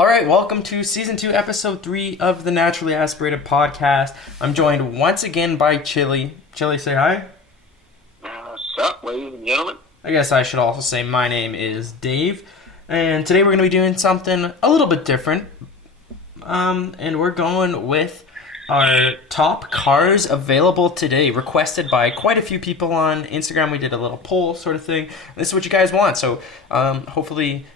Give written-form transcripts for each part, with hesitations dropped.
All right, welcome to Season 2, Episode 3 of the Naturally Aspirated Podcast. I'm joined once again by Chili. Chili, say hi. What's up, ladies and gentlemen? I guess I should also say my name is Dave. And today we're going to be doing something a little bit different. And we're going with our top cars available today, requested by quite a few people on Instagram. We did a little poll sort of thing. This is what you guys want, so hopefully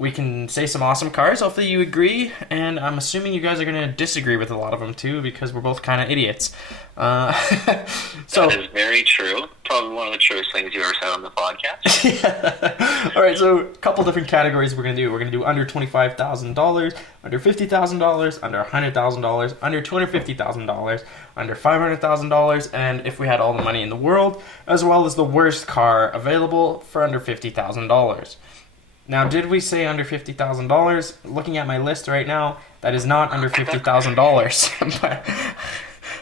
we can say some awesome cars. Hopefully you agree, and I'm assuming you guys are going to disagree with a lot of them too, because we're both kind of idiots. So that is very true. Probably one of the truest things you ever said on the podcast. Yeah. All right, so a couple different categories we're going to do. We're going to do under $25,000, under $50,000, under $100,000, under $250,000, under $500,000, and if we had all the money in the world, as well as the worst car available for under $50,000. Now, did we say under $50,000? Looking at my list right now, that is not under $50,000.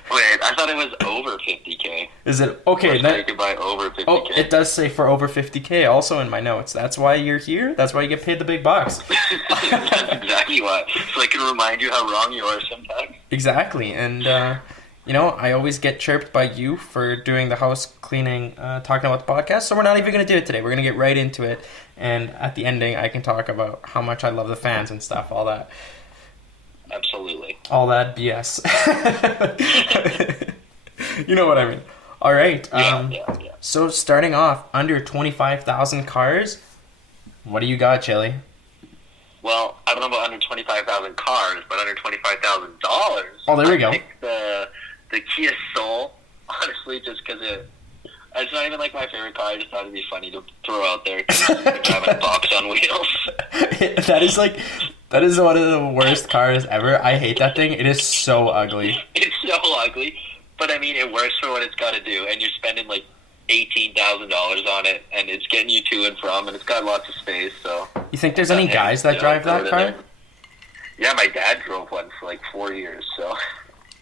Wait, I thought it was over $50K. Is it? Okay. That, you could buy over $50K. Oh, it does say for over $50K also in my notes. That's why you're here. That's why you get paid the big bucks. That's exactly why. So I can remind you how wrong you are sometimes. Exactly. And, I always get chirped by you for doing the house cleaning, talking about the podcast. So we're not even going to do it today. We're going to get right into it. And at the ending, I can talk about how much I love the fans and stuff, all that. Absolutely. All that BS. You know what I mean. All right. Yeah. So starting off, under 25,000 cars, what do you got, Chili? Well, I don't know about under 25,000 cars, but under $25,000. Oh, there we go. I picked the Kia Soul, honestly, just because it's not even like my favorite car. I just thought it'd be funny to throw out there driving a box on wheels. That is one of the worst cars ever. I hate that thing. It is so ugly. It's so ugly, but I mean, it works for what it's got to do, and you're spending like $18,000 on it, and it's getting you to and from, and it's got lots of space. So you think there's any guys that drive that car? Yeah, my dad drove one for like 4 years. So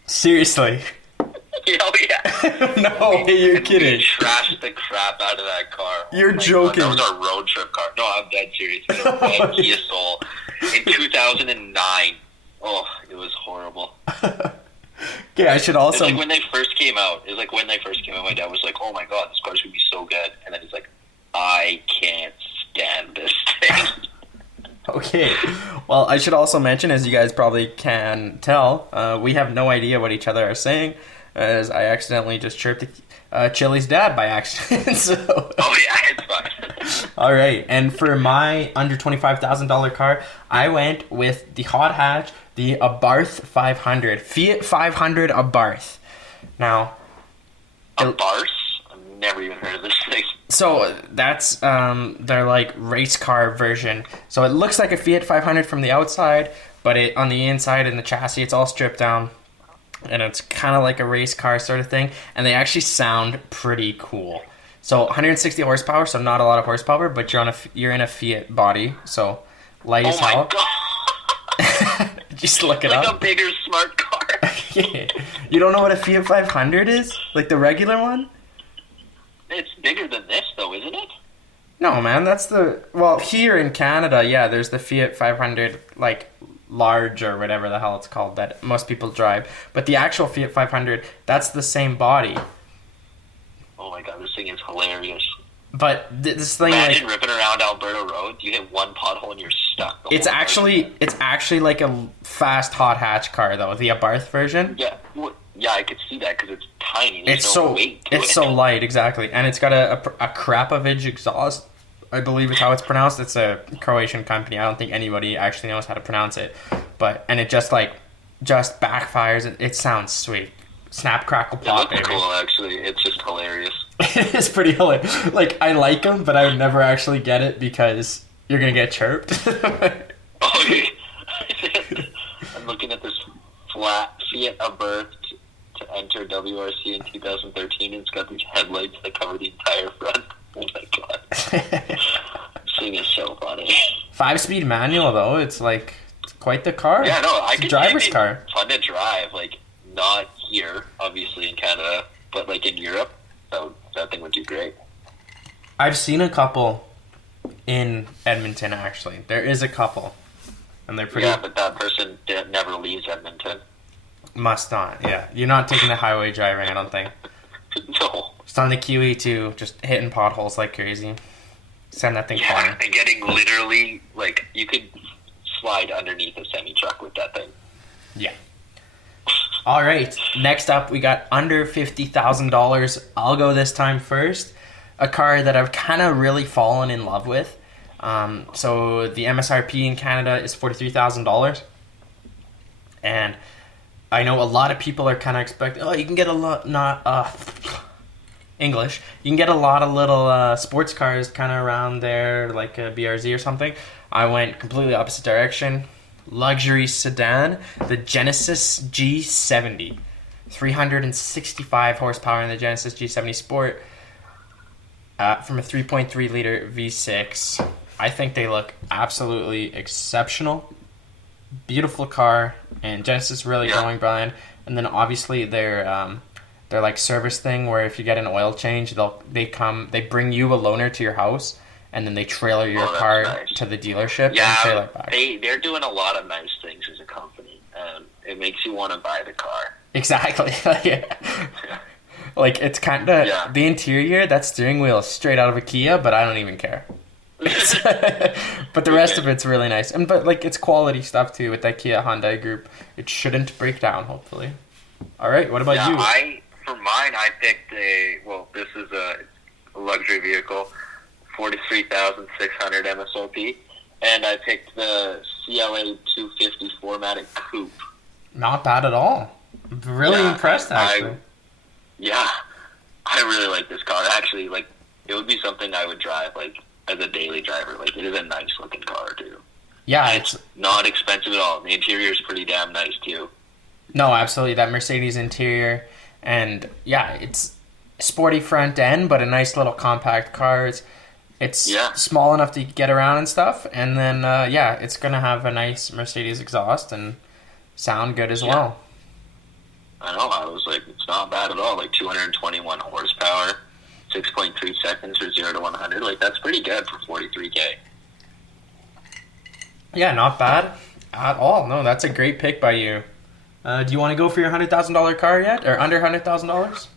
seriously. Oh, yeah. No way, you're kidding. We trashed the crap out of that car. You're joking. God, that was our road trip car. No, I'm dead serious. It was a Kia Soul in 2009. Oh, it was horrible. Okay, I should also... It's like when they first came out. My dad was like, oh my God, this car's going to be so good. And then he's like, I can't stand this thing. Okay. Well, I should also mention, as you guys probably can tell, we have no idea what each other are saying, as I accidentally just chirped Chili's dad by accident. So. Oh, yeah, it's fine. All right. And for my under $25,000 car, I went with the hot hatch, the Abarth 500. Fiat 500 Abarth. Now... Abarth? I've never even heard of this thing. So that's their like race car version. So it looks like a Fiat 500 from the outside, but on the inside in the chassis, it's all stripped down, and it's kind of like a race car sort of thing. And they actually sound pretty cool. So 160 horsepower, so not a lot of horsepower, but you're in a Fiat body, so light as hell. Oh my God! Just look it like up. Like a bigger smart car. Yeah. You don't know what a Fiat 500 is? Like the regular one? It's bigger than this, though, isn't it? No, man, that's well, here in Canada, yeah, there's the Fiat 500, like, large or whatever the hell it's called that most people drive. But the actual Fiat 500, that's the same body. Oh my God, this thing is hilarious. But this thing, imagine ripping around Alberta roads, you hit one pothole and you're stuck. It's actually like a fast hot hatch car, though, the Abarth version. Yeah, yeah, I could see that because it's tiny. It's so light, exactly, and it's got a Krapovic exhaust. I believe it's how it's pronounced. It's a Croatian company. I don't think anybody actually knows how to pronounce it, and it just backfires. It sounds sweet. Snap, crackle, pop. It looks cool, actually. It's just hilarious. It is pretty hilarious. Like, I like them, but I would never actually get it because you're gonna get chirped. Okay. I'm looking at this flat Fiat Abarth to enter WRC in 2013, and it's got these headlights that cover the entire front. Oh my God. This thing is so funny. 5-speed manual, though. It's quite the car. Yeah, no, I could driver's car. Fun to drive. Like, not here, obviously, in Canada, but like in Europe, that thing would do great. I've seen a couple in Edmonton, actually. There is a couple. and they're pretty. Yeah, but that person never leaves Edmonton. Must not. Yeah, you're not taking the highway driving. I don't think. No. Just on the QE too, just hitting potholes like crazy. Send that thing flying. Yeah, and getting literally like you could slide underneath a semi truck with that thing. Yeah. All right. Next up, we got under $50,000. I'll go this time first. A car that I've kind of really fallen in love with. So the MSRP in Canada is $43,000, and I know a lot of people are kind of expecting. Oh, you can get a lot English. You can get a lot of little sports cars kind of around there, like a BRZ or something. I went completely opposite direction. Luxury sedan, the Genesis G70, 365 horsepower in the Genesis G70 Sport, from a 3.3 liter V6. I think they look absolutely exceptional. Beautiful car, and Genesis really growing brand. And then obviously their like service thing where if you get an oil change, they bring you a loaner to your house, and then they trailer your car to the dealership and trailer it back. They're doing a lot of nice things as a company. It makes you want to buy the car. Exactly. Like it's kind of the interior. That steering wheel is straight out of a Kia, but I don't even care. But the rest of it's really nice, but like it's quality stuff too with that Kia Hyundai group. It shouldn't break down, hopefully. All right, what about you? For mine, I picked this is a luxury vehicle, 43,600 MSRP, and I picked the CLA 250 4MATIC Coupe. Not bad at all. Really impressed, actually. I really like this car. Actually, like it would be something I would drive like as a daily driver. Like it is a nice looking car too. Yeah, and it's not expensive at all. The interior is pretty damn nice too. No, absolutely. That Mercedes interior, and yeah, it's sporty front end, but a nice little compact car. It's small enough to get around and stuff, and then it's gonna have a nice Mercedes exhaust and sound good as well. I know. I was like, it's not bad at all. Like 221 horsepower, 6.3 seconds for 0 to 100. Like that's pretty good for $43K. Yeah, not bad at all. No, that's a great pick by you. Do you want to go for your $100,000 car yet, or under $100,000?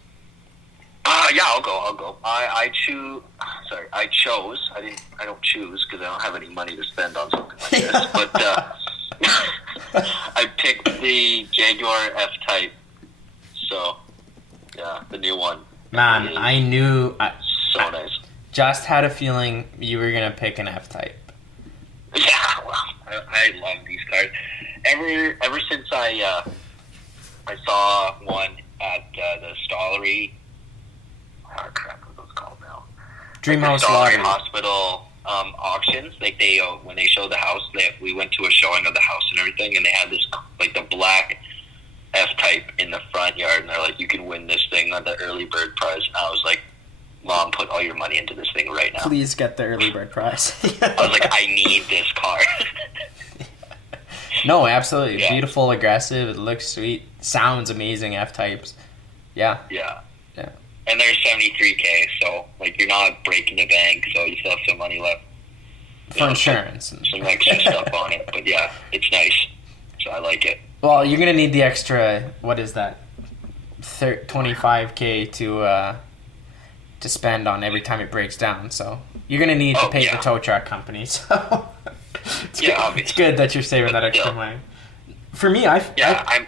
Yeah, I'll go. I chose. I don't choose because I don't have any money to spend on something like this. But I picked the Jaguar F-Type. So, yeah, the new one. Man, I knew. So nice. Just had a feeling you were gonna pick an F-Type. Yeah, well, I love these cars. Ever since I saw one at the Stollery. Oh crap, what those called now? Dreamhouse Stollery Hospital auctions. Like they when they showed the house, we went to a showing of the house and everything, and they had this like the black F-Type in the front yard, and they're like, you can win this thing on the early bird prize. And I was like, Mom, put all your money into this thing right now. Please get the early bird prize. I was like, I need this car. No, absolutely. Yeah. Beautiful, aggressive, it looks sweet. Sounds amazing, F-Types. Yeah. Yeah. And they're $73K, so like you're not breaking the bank, so you still have some money left. For insurance. Some extra stuff on it, but yeah, it's nice. So I like it. Well, you're going to need the extra, what is that, $25K to spend on every time it breaks down. So you're going to need to pay the tow truck company. So it's good that you're saving that extra money. For me, Go ahead.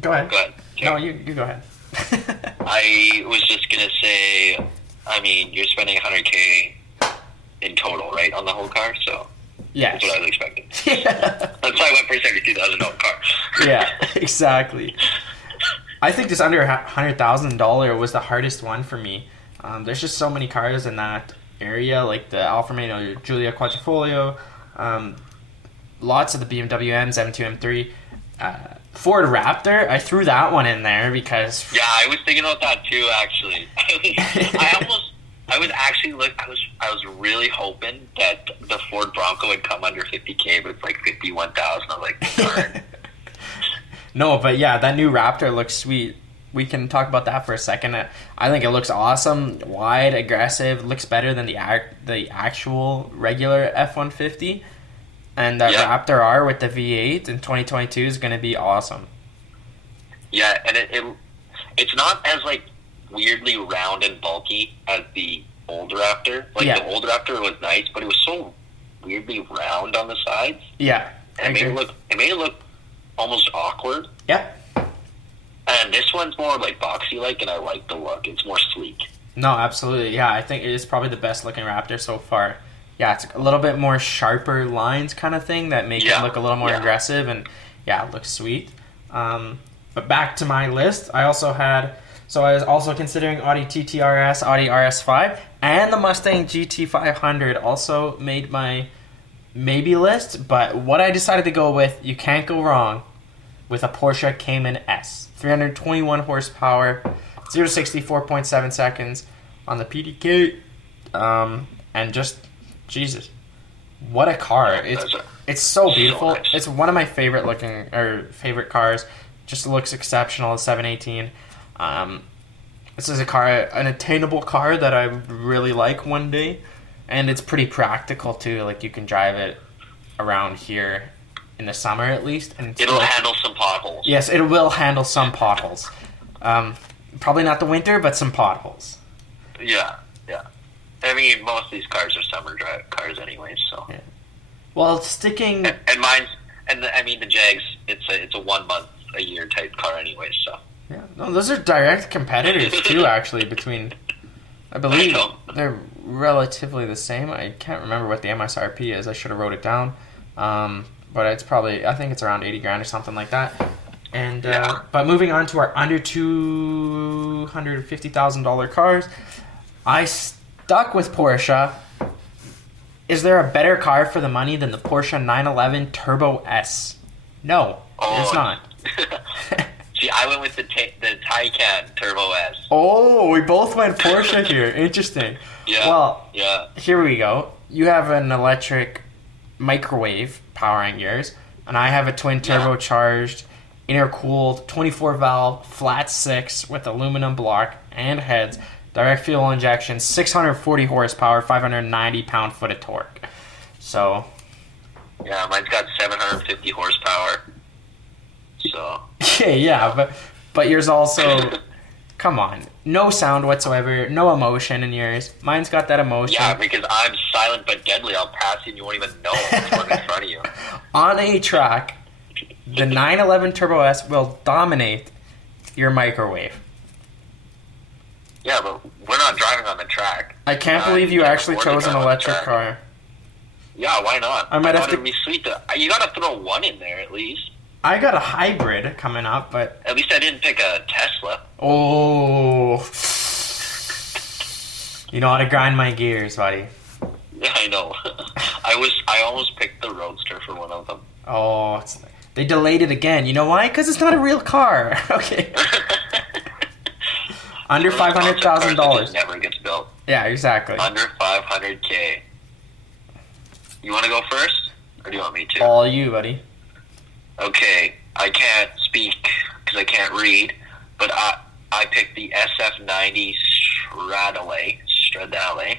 Go ahead. No, you go ahead. I was just going to say, I mean, you're spending $100K in total, right, on the whole car? So yes. That's what I was expecting. That's why I went for a $72,000 car. Yeah, exactly. I think this under $100,000 was the hardest one for me. There's just so many cars in that area, like the Alfa Romeo Giulia Quadrifoglio, lots of the BMW M's, M2, M3. Ford Raptor, I threw that one in there because... Yeah, I was thinking about that too, actually. I was really hoping that the Ford Bronco would come under $50K, but it's like $51,000. I was like, darn. No, but yeah, that new Raptor looks sweet. We can talk about that for a second. I think it looks awesome, wide, aggressive, looks better than the actual regular F-150. And that Raptor R with the V8 in 2022 is going to be awesome. Yeah, and it's not as like weirdly round and bulky as the old Raptor. Like the old Raptor was nice, but it was so weirdly round on the sides. Yeah, and it made it look almost awkward. Yeah. And this one's more like boxy like, and I like the look. It's more sleek. No, absolutely. Yeah, I think it is probably the best looking Raptor so far. Yeah, it's a little bit more sharper lines kind of thing that make it look a little more aggressive, and it looks sweet. But back to my list, I was also considering Audi TT RS, Audi RS5, and the Mustang GT500 also made my maybe list, but what I decided to go with, you can't go wrong with a Porsche Cayman S. 321 horsepower, 0 to 60, 4.7 seconds on the PDK, and just, Jesus, what a car. It's so beautiful. So nice. It's one of my favorite cars. Just looks exceptional, a 718. This is an attainable car that I really like one day, and it's pretty practical too. Like, you can drive it around here in the summer at least, and it'll handle some potholes. Yes, it will handle some potholes. Probably not the winter, but some potholes. Yeah. I mean, most of these cars are summer drive cars anyway, so. Yeah. Well, sticking and mine's the Jags. It's a 1 month a year type car anyway, so. Yeah, no, those are direct competitors too. Actually, between, I believe they're relatively the same. I can't remember what the MSRP is. I should have wrote it down, but it's probably, I think it's around $80,000 or something like that. And but moving on to our under $250,000 cars, I stuck with Porsche. Is there a better car for the money than the Porsche 911 Turbo S? No, it's not. See, I went with the Taycan Turbo S. Oh, we both went Porsche here. Interesting. Yeah. Well, here we go. You have an electric microwave powering yours, and I have a twin turbocharged, intercooled, 24-valve, flat six with aluminum block and heads, direct fuel injection, 640 horsepower, 590 pound-foot of torque. So. Yeah, mine's got 750 horsepower. So. Yeah, but yours also. Come on, no sound whatsoever, no emotion in yours. Mine's got that emotion. Yeah, because I'm silent but deadly. I'll pass you and you won't even know what's in front of you. On a track, the 911 Turbo S will dominate your microwave. Yeah, but we're not driving on the track. I can't believe you actually chose an electric car. Yeah, why not? I might have to. It'd be sweet you gotta throw one in there at least. I got a hybrid coming up, but at least I didn't pick a Tesla. Oh, you know how to grind my gears, buddy. Yeah, I know. I almost picked the Roadster for one of them. Oh, they delayed it again. You know why? Because it's not a real car. Okay. Under $500,000. Never gets built. Yeah, exactly. Under $500K. You want to go first, or do you want me to? All you, buddy. Okay, I can't speak because I can't read, but I picked the SF90 Stradale.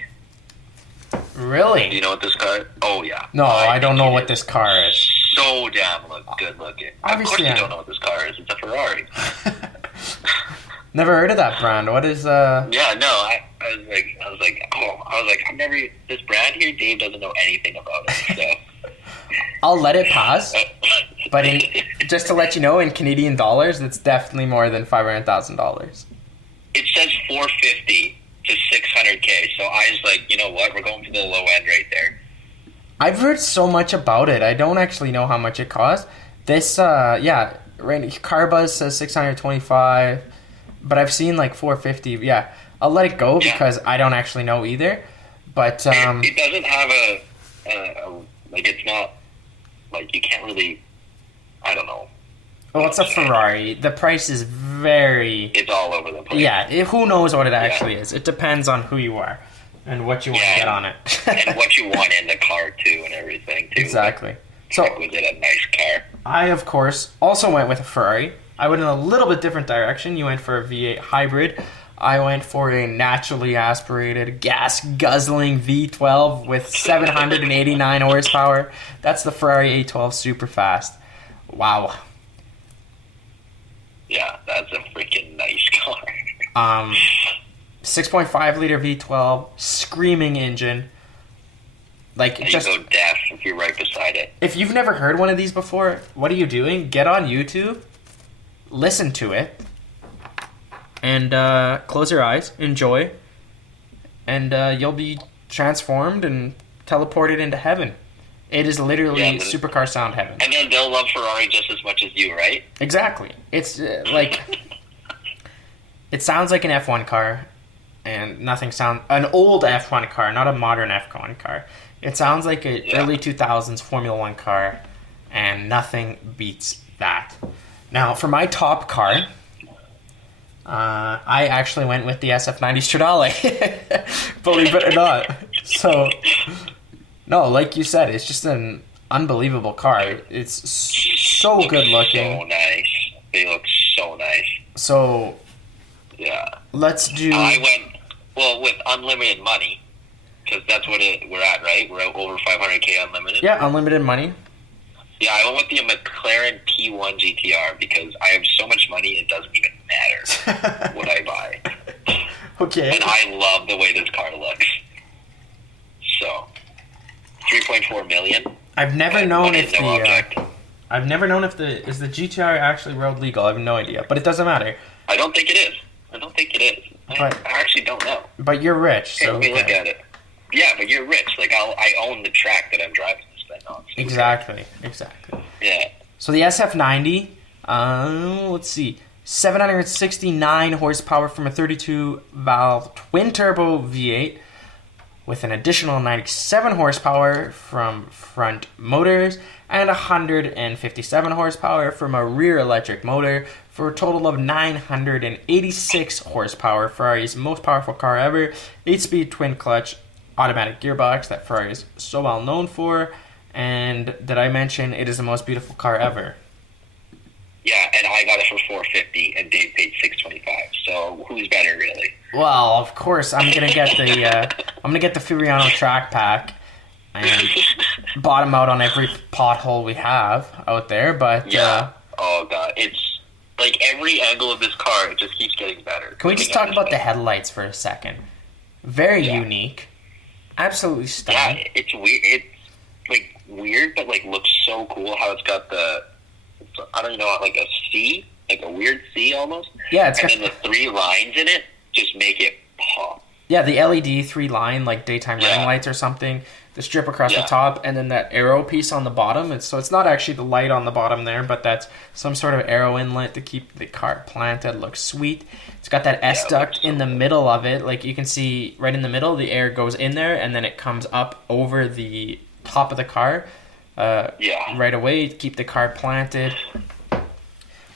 Really? Do you know what this car is? Oh, yeah. No, I don't know what this car is. So damn good looking. Obviously, of course you don't know what this car is. It's a Ferrari. Never heard of that brand. What is Yeah, no, I was like, I've never this brand here. Dave doesn't know anything about it, so. I'll let it pass, but just to let you know, in Canadian dollars, it's definitely more than $500,000. It says 450 to 600K, so I was like, you know what, we're going for the low end right there. I've heard so much about it. I don't actually know how much it costs. This, Carbuzz says 625, but I've seen like 450. Yeah, I'll let it go because I don't actually know either. But it doesn't have a it's not like you can't really. I don't know. Well, it's a Ferrari. The price is It's all over the place. Yeah, who knows what it actually is? It depends on who you are and what you want to get on it. And what you want in the car, too, and everything, too. Exactly. So, was it a nice car? I, of course, also went with a Ferrari. I went in a little bit different direction. You went for a V8 hybrid. I went for a naturally aspirated, gas-guzzling V12 with 789 horsepower. That's the Ferrari A12 Superfast. Wow. Yeah, that's a freaking nice car. 6.5 liter V12, screaming engine. Like, And just you go deaf if you're right beside it. if you've never heard one of these before, what are you doing? Get on YouTube, listen to it, and close your eyes, enjoy, and you'll be transformed and teleported into heaven. It is literally Yeah, supercar sound heaven. And then they'll love Ferrari just as much as you, right? Exactly. It's like it sounds like an F1 car, and nothing sounds an old F1 car, not a modern F1 car. It sounds like an early 2000s Formula One car, and nothing beats that. Now, for my top car, I actually went with the SF90 Stradale, believe it or not. So, no, like you said, it's just an unbelievable car. It's so good looking. So nice. They look so nice. So, Yeah. let's do. I went, well, with unlimited money, because that's what we're at, right? We're at over 500K unlimited. Yeah, unlimited money. Yeah, I went with the McLaren P1 GTR because I have so much money it doesn't even matter what I buy. Okay. And I love the way this car looks. So, 3.4 million. I've never known if no object. I've never known if is the GTR actually road legal. I have no idea, but it doesn't matter. I don't think it is. I But- actually don't know. But you're rich, Hey, so let me look at it. Yeah, but you're rich. Like, I own the track that I'm driving this thing on. So exactly. Yeah. So the SF90, let's see, 769 horsepower from a 32-valve twin-turbo V8 with an additional 97 horsepower from front motors and 157 horsepower from a rear electric motor for a total of 986 horsepower. Ferrari's most powerful car ever, 8-speed twin-clutch automatic gearbox that Ferrari is so well known for. And did I mention it is the most beautiful car ever? Yeah, and I got it for $450, and Dave paid $625. So who's better, really? Well, of course, I'm gonna get the Furiano track pack and bottom out on every pothole we have out there. But Yeah. Oh god, it's like every angle of this car, it just keeps getting better. can we just talk about the headlights for a second? Very unique, absolutely Yeah, stunning. it's weird. It's like weird, but like looks so cool. How it's got I don't know, like a C, like a weird C almost. Yeah, it's and got then the 3 lines in it just make it pop. yeah the LED 3-line like daytime running lights or something. The strip across the top, and then that arrow piece on the bottom. It's not actually the light on the bottom there, but that's some sort of arrow inlet to keep the car planted. Looks sweet. It's got that S duct in the middle of it. Like you can see right in the middle, the air goes in there, and then it comes up over the top of the car. Right away to keep the car planted.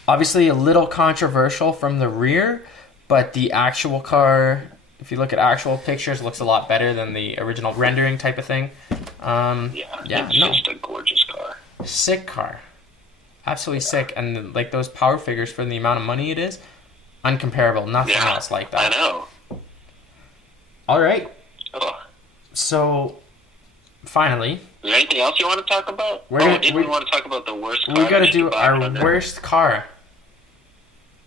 Obviously a little controversial from the rear, but the actual car, if you look at actual pictures, looks a lot better than the original rendering type of thing. It's just a gorgeous car. Sick car. Absolutely sick. And like those power figures for the amount of money it is, uncomparable. Nothing else like that. I know. All right. Oh. So, finally, Is there anything else you want to talk about? We want to talk about the worst car? we got to do our under? worst car.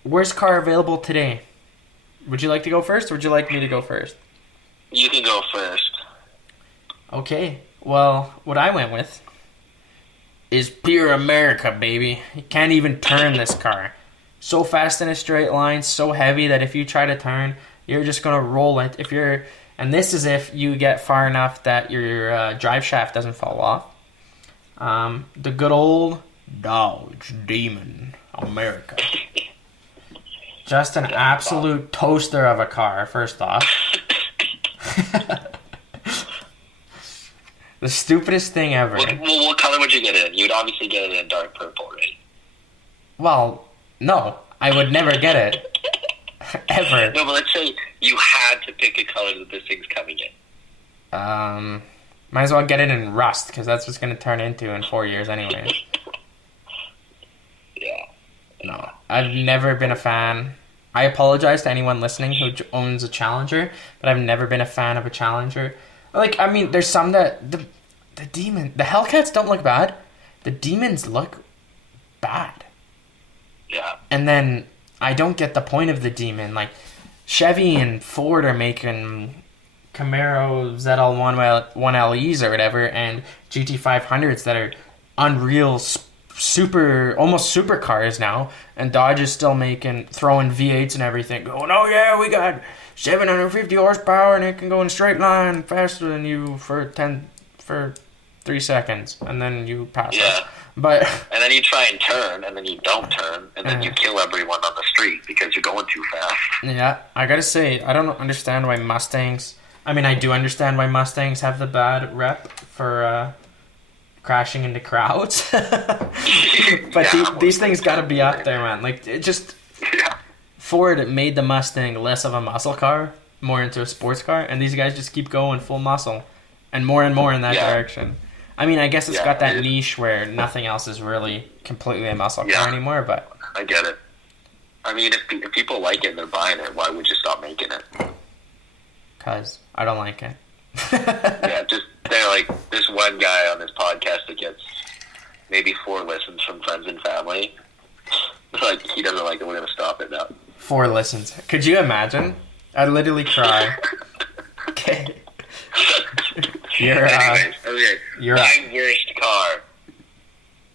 Worst car available today. Would you like to go first, or would you like me to go first? You can go first. Okay. Well, what I went with is pure America, baby. You can't even turn this car. So fast in a straight line, so heavy that if you try to turn, you're just gonna roll it. And this is if you get far enough that your drive shaft doesn't fall off. The good old Dodge Demon America. Just an absolute toaster of a car, first off. The stupidest thing ever. What color would you get it in? You would obviously get it in dark purple, right? Well, no. I would never get it. Ever. No, but let's say you had to pick a color that this thing's coming in. Might as well get it in rust, because that's what's going to turn into in 4 years anyway. Yeah. No. I've never been a fan. I apologize to anyone listening who owns a Challenger, but I've never been a fan of a Challenger. Like, I mean, there's some that the Hellcats don't look bad. The Demons look bad. Yeah. And then I don't get the point of the Demon. Like, Chevy and Ford are making Camaro ZL1LEs or whatever, and GT500s that are unreal, almost supercars now. And Dodge is still throwing V8s and everything. Going, oh yeah, we got 750 horsepower and it can go in a straight line faster than you for 3 seconds, and then you pass us. But and then you try and turn, and then you don't turn, and then you kill everyone on the street because you're going too fast. Yeah, I gotta say, I don't understand why Mustangs... I mean, I do understand why Mustangs have the bad rep for crashing into crowds. But these things gotta be up there, man. Like, it just... Yeah. Ford made the Mustang less of a muscle car, more into a sports car, and these guys just keep going full muscle. And more in that direction. I mean, I guess it's got that niche where nothing else is really completely a muscle car anymore, but... I get it. I mean, if people like it and they're buying it, why would you stop making it? Because I don't like it. They're like, this one guy on this podcast that gets maybe 4 listens from friends and family. Like, he doesn't like it, we're going to stop it now. 4 listens. Could you imagine? I'd literally cry. Okay. Anyways, my worst car,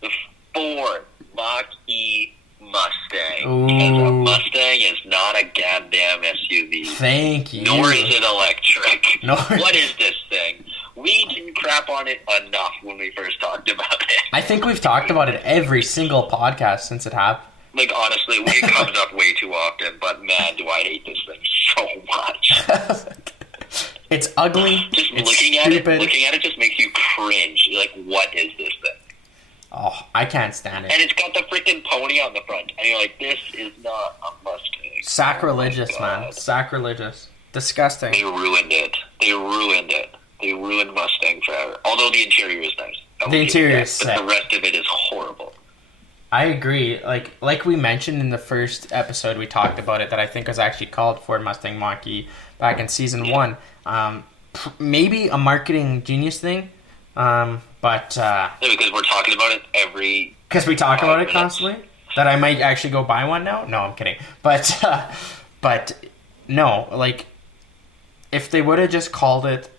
the Ford Mach-E Mustang. Ooh. A Mustang is not a goddamn SUV. Thank you. Nor is it electric. What is this thing? We didn't crap on it enough when we first talked about it. I think we've talked about it every single podcast since it happened. Like, honestly, it comes up way too often, but man, do I hate this thing so much. It's ugly. Just it's looking stupid. Looking at it just makes you cringe. You're like, what is this thing? Oh, I can't stand it. And it's got the freaking pony on the front. And you're like, this is not a Mustang. Sacrilegious, man. Sacrilegious. Disgusting. They ruined it. They ruined Mustang forever. Although the interior is nice. The interior is sick. But the rest of it is horrible. I agree. Like we mentioned in the first episode, we talked about it, that I think was actually called Ford Mustang Mach-E back in season 1. Maybe a marketing genius thing, but... because we're talking about it every... Because we talk about it constantly? That I might actually go buy one now? No, I'm kidding. But no, like, if they would have just called it...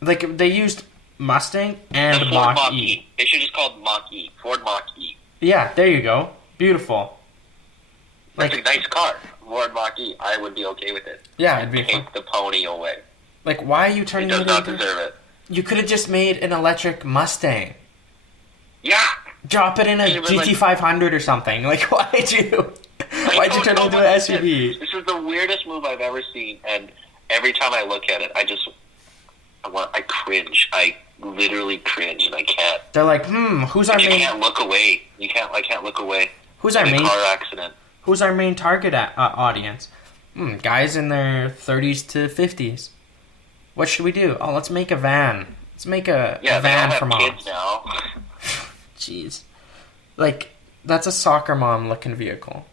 Like, they used Mustang and Mach-E. They should just call it Mach-E. Ford Mach-E. Yeah, there you go. Beautiful. That's a nice car. Ford Mach-E. I would be okay with it. Yeah, it'd be fun. Take the pony away. Like, why are you turning it into... It does not deserve it. You could have just made an electric Mustang. Yeah. Drop it in a GT500 or something. Like, why'd you turn it into an SUV? This is the weirdest move I've ever seen, and every time I look at it, I cringe. I literally cringe, and I can't. They're like, who's our main... You can't look away. I can't look away. Who's our main... car accident. Who's our main target audience? Guys in their 30s to 50s. What should we do? Oh, let's make a van. Let's make a van for moms. Kids now. Jeez. Like, that's a soccer mom looking vehicle.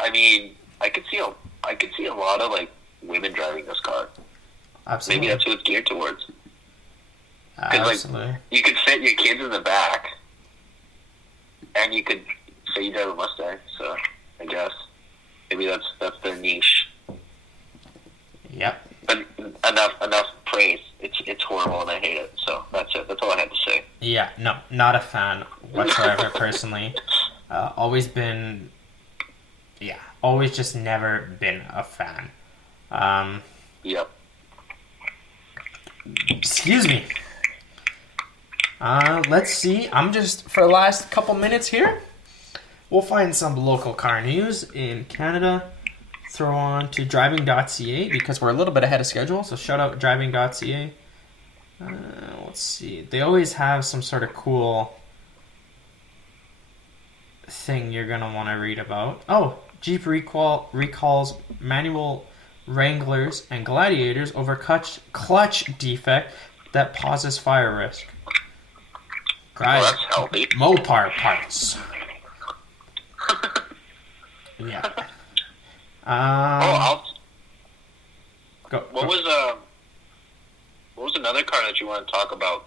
I mean, I could see a lot of like women driving this car. Absolutely. Maybe that's what it's geared towards. Absolutely. Like, you could fit your kids in the back, and you could say you drive a Mustang. So I guess maybe that's their niche. Yep. But enough praise. It's horrible and I hate it. So that's it. That's all I had to say. Yeah, no, not a fan whatsoever. Personally, always just never been a fan. Yep. Excuse me. Let's see. I'm just for the last couple minutes here. We'll find some local car news in Canada. Throw on to driving.ca because we're a little bit ahead of schedule, so shout out driving.ca. Let's see. They always have some sort of cool thing you're going to want to read about. Oh, Jeep recalls manual Wranglers and Gladiators over clutch defect that pauses fire risk. Well, that's healthy. Mopar parts. Yeah. Go. What was another car that you want to talk about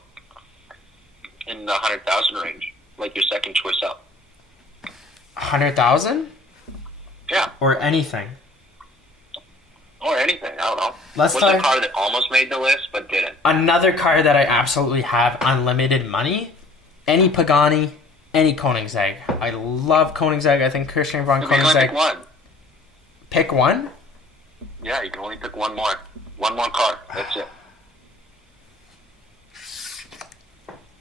in the 100,000 range? Like your second choice up? 100,000? Yeah. Or anything. Or anything. I don't know. What's a car that almost made the list but didn't? Another car that I absolutely have unlimited money. Any Pagani, any Koenigsegg. I love Koenigsegg. I think Christian von Koenigsegg. You can only pick one. Pick one? Yeah, you can only pick one more. One more car. That's it.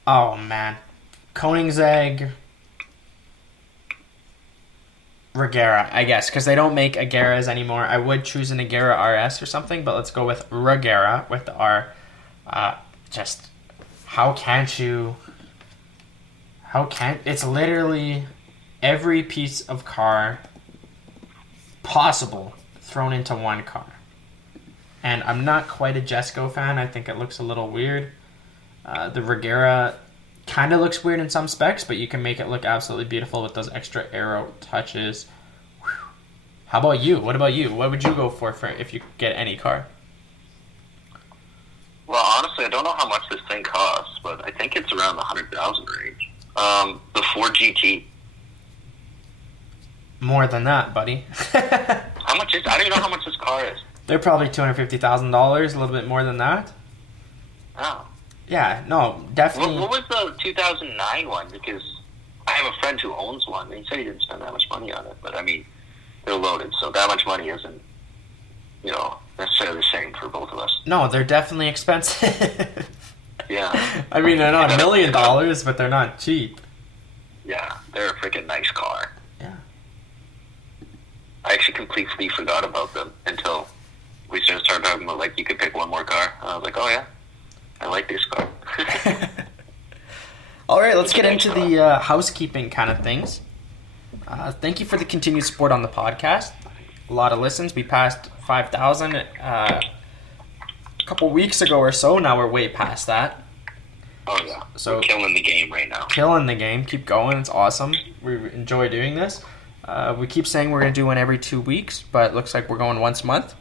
Oh, man. Koenigsegg... Regera, I guess, because they don't make Ageras anymore. I would choose an Agera RS or something, but let's go with Regera with the R. It's literally every piece of car possible thrown into one car. And I'm not quite a Jesco fan. I think it looks a little weird. The Regera kind of looks weird in some specs, but you can make it look absolutely beautiful with those extra aero touches. Whew. How about you? What about you? What would you go for if you get any car? Well, honestly, I don't know how much this thing costs, but I think it's around the 100,000 range. The Ford GT. More than that, buddy. How much is? I don't even know how much this car is. They're probably $250,000, a little bit more than that. Oh. Yeah, no, definitely. What was the 2009 one? Because I have a friend who owns one. He said he didn't spend that much money on it, but I mean, they're loaded, so that much money isn't, necessarily the same for both of us. No, they're definitely expensive. Yeah. I mean, they're not $1 million, but they're not cheap. Yeah, they're a freaking nice car. Yeah. I actually completely forgot about them until we started talking about, like, you could pick one more car. And I was like, oh, yeah. I like this car. All right, let's get into the housekeeping kind of things. Thank you for the continued support on the podcast. A lot of listens. We passed 5,000 a couple weeks ago or so. Now we're way past that. Oh, yeah. So we're killing the game right now. Killing the game. Keep going. It's awesome. We enjoy doing this. We keep saying we're going to do one every 2 weeks, but it looks like we're going once a month.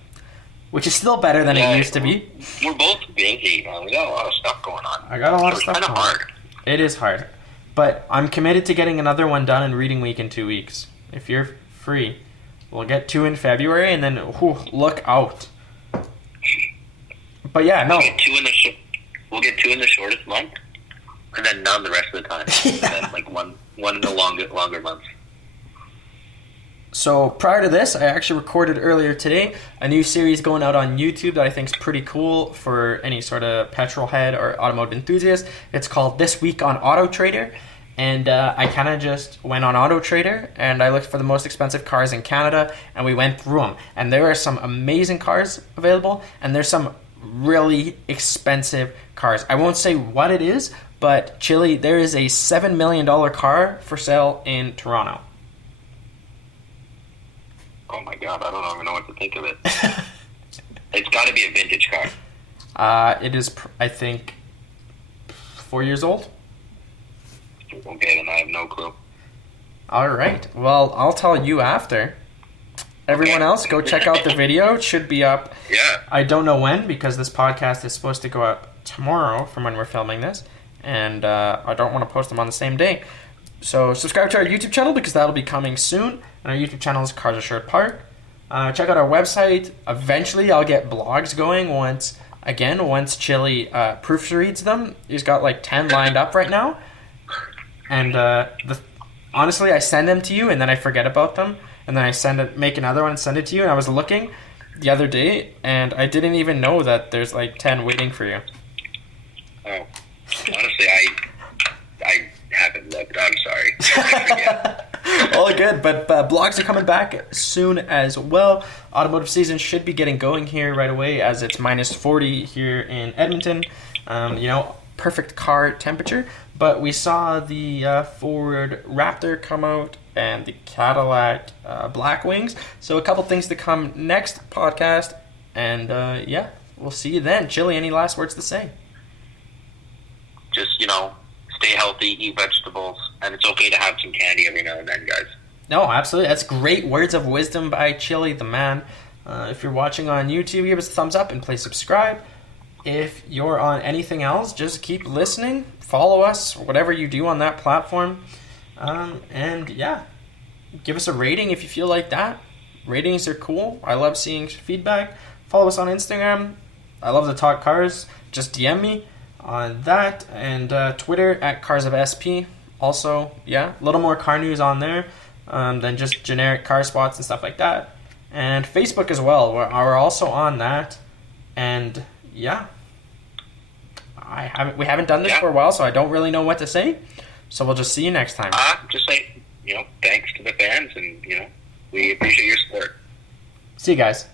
Which is still better than it used to be. We're both busy, man. We got a lot of stuff going on. I got a lot of stuff going on. It's kind of hard. It is hard. But I'm committed to getting another one done in Reading Week in 2 weeks. If you're free, we'll get 2 in February, and then, look out. But yeah, no. We'll get 2 in the shortest month, and then none the rest of the time. Yeah. And then, like, one in the longer months. So prior to this, I actually recorded earlier today a new series going out on YouTube that I think is pretty cool for any sort of petrol head or automotive enthusiast. It's called This Week on Auto Trader. And I kind of just went on Auto Trader and I looked for the most expensive cars in Canada and we went through them. And there are some amazing cars available and there's some really expensive cars. I won't say what it is, but Chili, there is a $7 million car for sale in Toronto. Oh my god, I don't even know what to think of it. It's got to be a vintage car. It is, I think, 4 years old. Okay, then I have no clue. All right. Well, I'll tell you after. Everyone else, go check out the video. It should be up. Yeah. I don't know when because this podcast is supposed to go up tomorrow from when we're filming this. And I don't want to post them on the same day. So subscribe to our YouTube channel because that'll be coming soon. And our YouTube channel is Cars Assured Park. Check out our website. Eventually, I'll get blogs going once Chili proofreads them. He's got like 10 lined up right now. And honestly, I send them to you and then I forget about them. And then I make another one and send it to you. And I was looking the other day and I didn't even know that there's like 10 waiting for you. Oh, honestly, I haven't looked. I'm sorry. I forget. All good, but blogs are coming back soon as well. Automotive season should be getting going here right away as it's minus 40 here in Edmonton. Perfect car temperature. But we saw the Ford Raptor come out and the Cadillac Blackwings. So a couple things to come next podcast. And we'll see you then. Chili, any last words to say? Just, stay healthy, eat vegetables, and it's okay to have some candy every now and then, guys. No, absolutely. That's great words of wisdom by Chili the Man. If you're watching on YouTube, give us a thumbs up and please subscribe. If you're on anything else, just keep listening. Follow us, whatever you do on that platform. And yeah, give us a rating if you feel like that. Ratings are cool. I love seeing feedback. Follow us on Instagram. I love to talk cars. Just DM me on that. And Twitter at CarsOfSP. Also, yeah, a little more car news on there than just generic car spots and stuff like that. And Facebook as well. We're also on that. And yeah, we haven't done this for a while, so I don't really know what to say. So we'll just see you next time. Just say, thanks to the fans, and, we appreciate your support. See you guys.